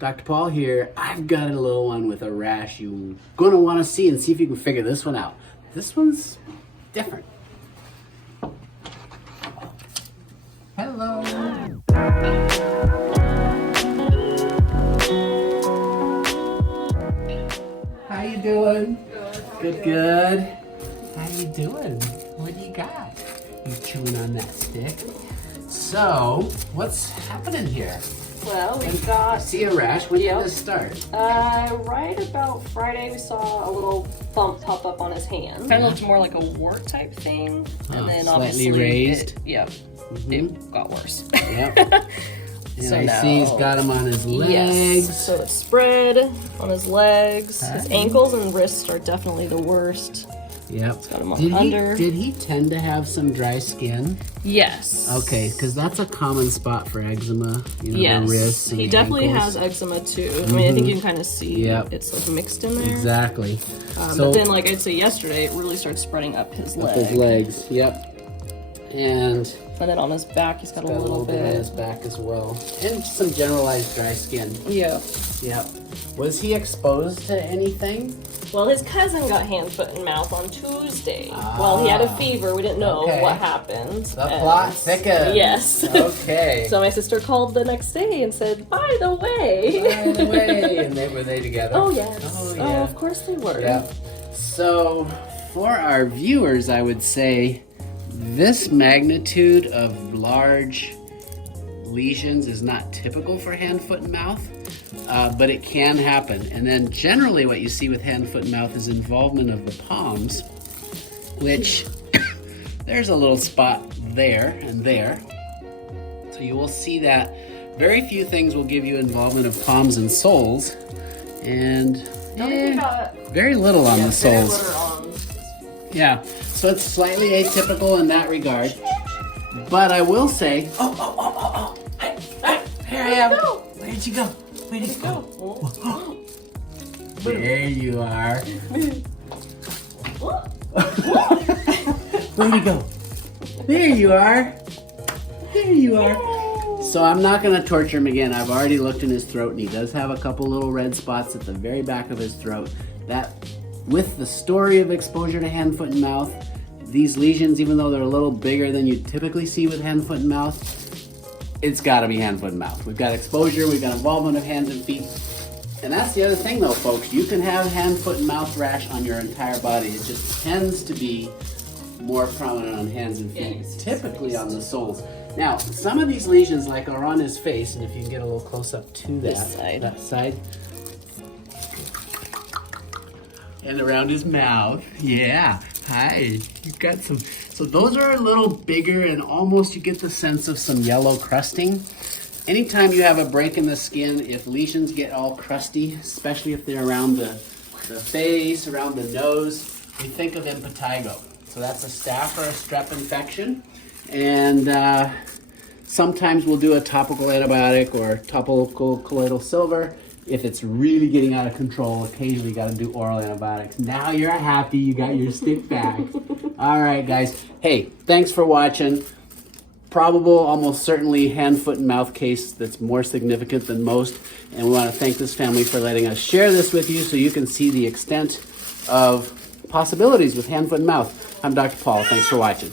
Dr. Paul here. I've got a little one with a rash you're gonna wanna see and see if you can figure this one out. This one's different. Hello. How you doing? Good, good. How you doing? What do you got? You chewing on that stick? So, what's happening here? Well, we've got... See a rash? When did this start? Right about Friday, we saw a little bump pop up on his hand. Kind of looked more like a wart type thing. And then slightly raised. It got worse. Yep. And So I now- see he's got him on his legs. Yes. So it's spread on his legs. His ankles and wrists are definitely the worst. Yep. Got him on under. Did he tend to have some dry skin? Yes. Okay, because that's a common spot for eczema. You know, Yes. the wrists and He the definitely ankles. has eczema too. I mean, I think you can kind of see it's like mixed in there. Exactly. But then, like I'd say yesterday, it really started spreading up his leg. His legs. Yep. And then on his back, he's got a little bit. on his back as well, and some generalized dry skin. Yeah. Yep. Was he exposed to anything? Well, his cousin got hand, foot, and mouth on Tuesday. Well, he had a fever. We didn't know what happened. The plot thickens. Yes. Okay. So my sister called the next day and said, "By the way." By the way, and were they together? Oh yes. Oh, Oh, yeah. of course they were. Yep. So, for our viewers, I would say this magnitude of large lesions is not typical for hand, foot, and mouth, but it can happen. And then generally what you see with hand, foot, and mouth is involvement of the palms, which there's a little spot there and there. So you will see that. Very few things will give you involvement of palms and soles, and very little on the soles. Yeah, so it's slightly atypical in that regard. But I will say, hey, here I am. Where'd you go? Where'd you go? There you are. Where'd you go? There you are. There you are. So I'm not going to torture him again. I've already looked in his throat, and he does have a couple little red spots at the very back of his throat. That, with the story of exposure to hand, foot, and mouth, these lesions, even though they're a little bigger than you typically see with hand, foot, and mouth, it's got to be hand, foot, and mouth. We've got exposure, we've got involvement of hands and feet. And that's the other thing though, folks. You can have hand, foot, and mouth rash on your entire body. It just tends to be more prominent on hands and feet, typically on the soles. Now, some of these lesions, like, are on his face, and if you can get a little close up to that side. And around his mouth. Yeah. Hi. You've got some. So those are a little bigger, and almost you get the sense of some yellow crusting. Anytime you have a break in the skin, if lesions get all crusty, especially if they're around the face, around the nose, we think of impetigo. So that's a staph or a strep infection. And sometimes we'll do a topical antibiotic or topical colloidal silver. If it's really getting out of control, occasionally you got to do oral antibiotics. Now you're happy, you got your stick back. All right, guys. Hey, thanks for watching. Probable, almost certainly hand, foot, and mouth case that's more significant than most. And we want to thank this family for letting us share this with you so you can see the extent of possibilities with hand, foot, and mouth. I'm Dr. Paul. Thanks for watching.